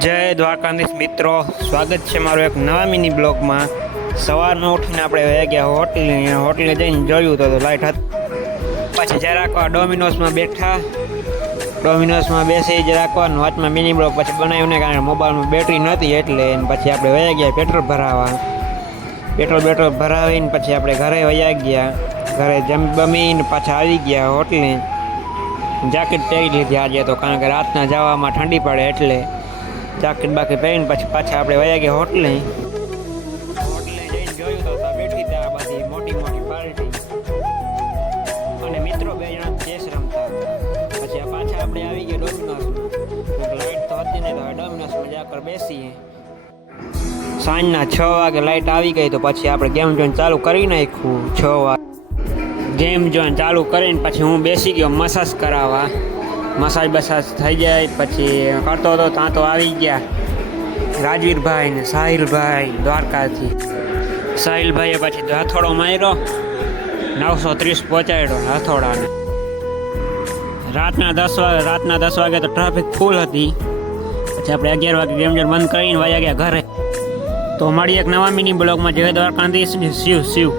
જય દ્વારકાધીશ મિત્રો, સ્વાગત છે મારો એક નવા મિની બ્લોગમાં। સવારમાં ઉઠીને આપણે વહી ગયા હોટલે જઈને જોયું તો લાઇટ હતી। પછી જરાક ડોમિનોઝમાં બેઠા, ડોમિનોઝમાં બેસી જરાક વાતમાં મિની બ્લોગ પછી બનાવ્યું ને, કારણ કે મોબાઈલમાં બેટરી નહોતી એટલે। પછી આપણે વહી ગયા પેટ્રોલ ભરાવા, પેટ્રોલ ભરાવીને પછી આપણે ઘરે વહી ગયા। ઘરે જમીને પાછા આવી ગયા હોટલે। જાકેટ પહેરી લીધી આજે તો, કારણ કે રાતના જવામાં ઠંડી પડે એટલે જાકેટ બાકી પહેરીને પછી પાછા આપણે વયા ગયા હોટલે જઈને જોયું તો બેઠી હતી આ બધી મોટી પાર્ટી અને મિત્રો 2 જણા ચેસ રમતા હતા। પછી પાછા આપણે આવી ગયા ડોમિનોઝમાં, લાઇટ તો હતી નહીં તો ડોમિનોઝમાં જાકર બેસીએ। સાંજના 6 વાગે લાઇટ આવી ગઈ તો પછી આપણે ગેમ જોઈને ચાલુ કરી નાખ્યું। 6 વાગે ગેમ જોઈને ચાલુ કરીને પછી હું બેસી ગયો મસાજ કરાવવા। મસાજ થઈ જાય પછી કરતો હતો ત્યાં તો આવી ગયા રાજવીરભાઈ ને સાહિલભાઈ દ્વારકાથી। સાહિલભાઈએ પછી હથોડો માર્યો, 930 પહોંચાડ્યો હથોડાને। રાતના 10 વાગે તો ટ્રાફિક ફૂલ હતી। પછી આપણે 11 વાગે ગેમ જોઈને બંધ કરીને વયા ગયા ઘરે। તો મળીએ એક નવા મિની બ્લોગમાં। જય દ્વારકાધીશ ને શિવ।